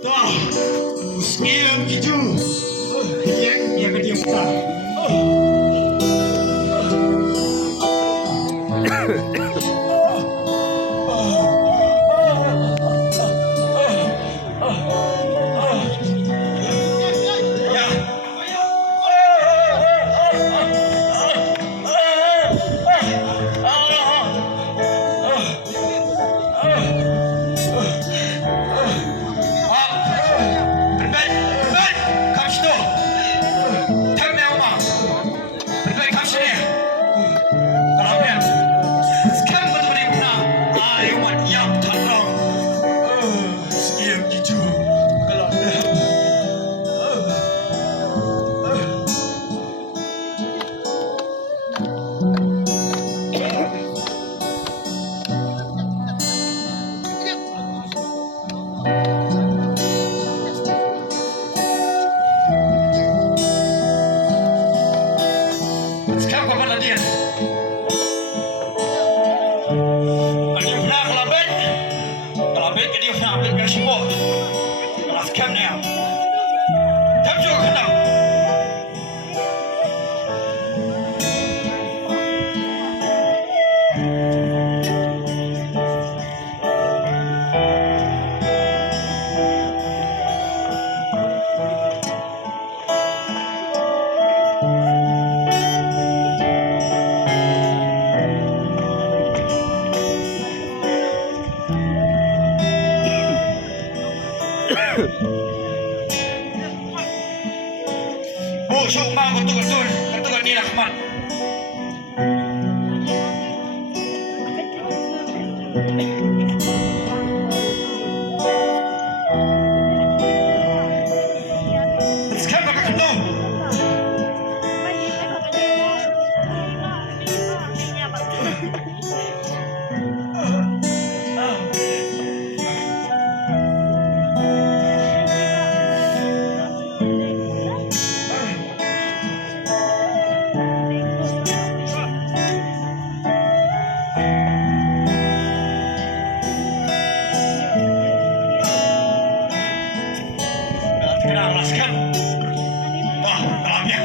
Dah, sekian gitu. Yang dia tak. Oh, syukma betul-betul. Betul ni Rahman. Sekarang pakai kendung. Kena alaskan. Wah, dalamnya.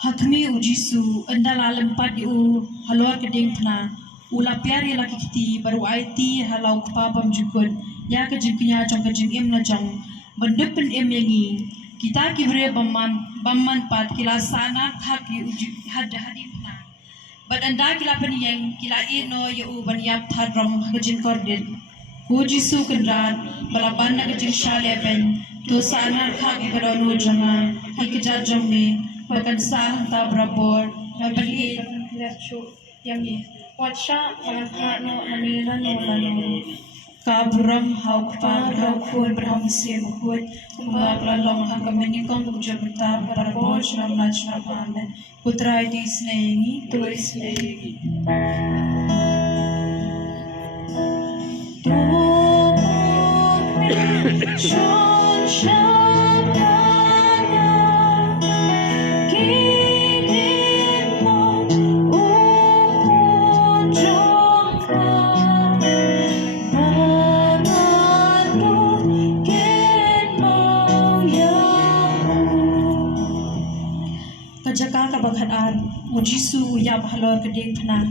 Hatmi ujisu endala lempat diu haluar keding pena ula piari laki kiti baru IT halau kepapam jukun ya kejingnya jong kejing im na jong bendepen im yangi kita kibre bamman pat kila sana haki uji hada hadi pena badanda kila peniyang kila ino yu banyap thadrom kejing kordin ujisu kendran balaban na kejing shalepen to sana haki kadonu jangan ikejat jong ni Bagan saan ta brabor nabali lecture yami watsha manakno namila no lano kaburam haukpa raukul braham sim hut kumbabla long hakamini kong bujabta brabor shram nachna pame putra di snegi to snegi Kajaka kabakhaan mujisu yab halor keding pena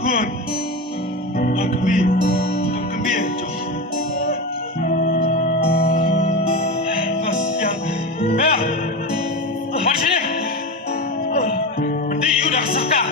Kun. Kami. Kami. Mas yang. Ya. Mari sini. Benda you dah sakar.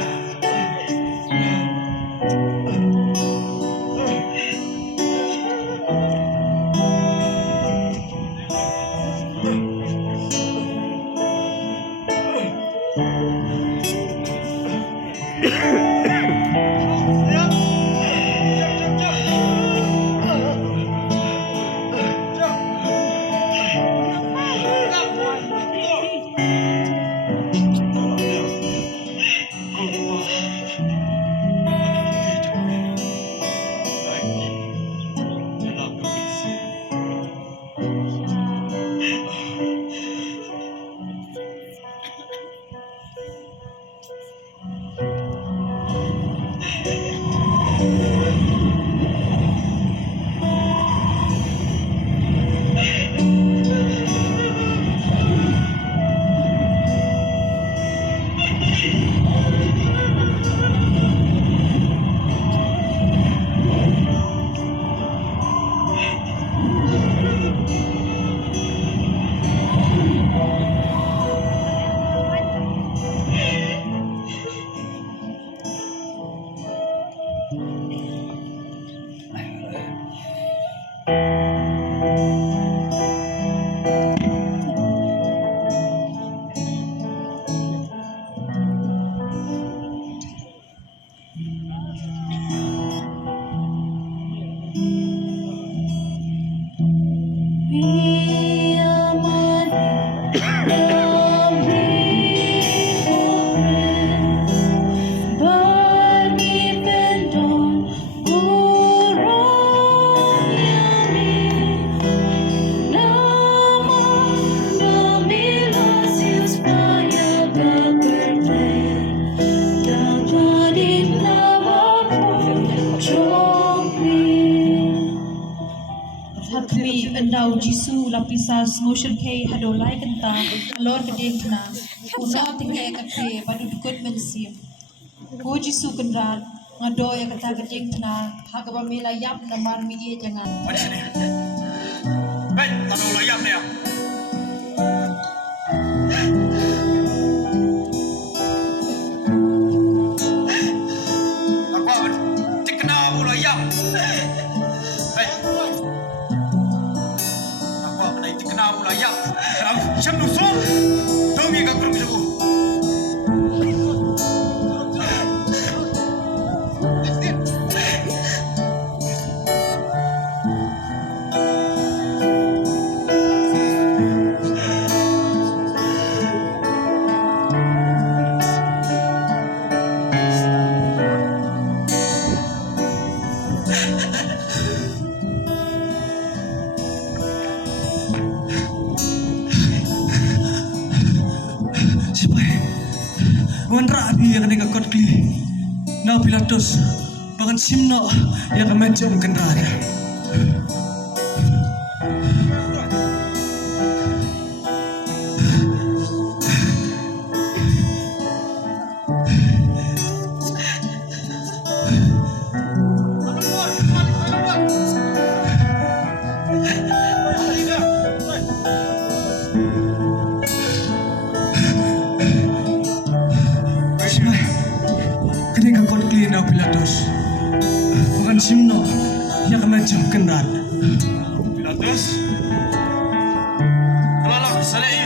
Hakmi endau jisu lapisa smotion ke hado lai kenta lor kedeng kena una tingkai kakhe badu dukut mensim ko jisu kendra ngado ya kata kedeng kena hagaba mela yap namar mi jangan Mari sini. Baik, tahu layam ni. Aku dikena bola ayam. Baik. Aku kena dikena bola ayam. Kalau siapa nusuk, dong yang kerja aku. Wanra abi yang kena kot kli, na pilatus, bahkan simno yang kena jom kendaraan. Kena kot kli na pilatus, bahkan simno yang kena jom kendaraan. Pilatus, kalau lah, saya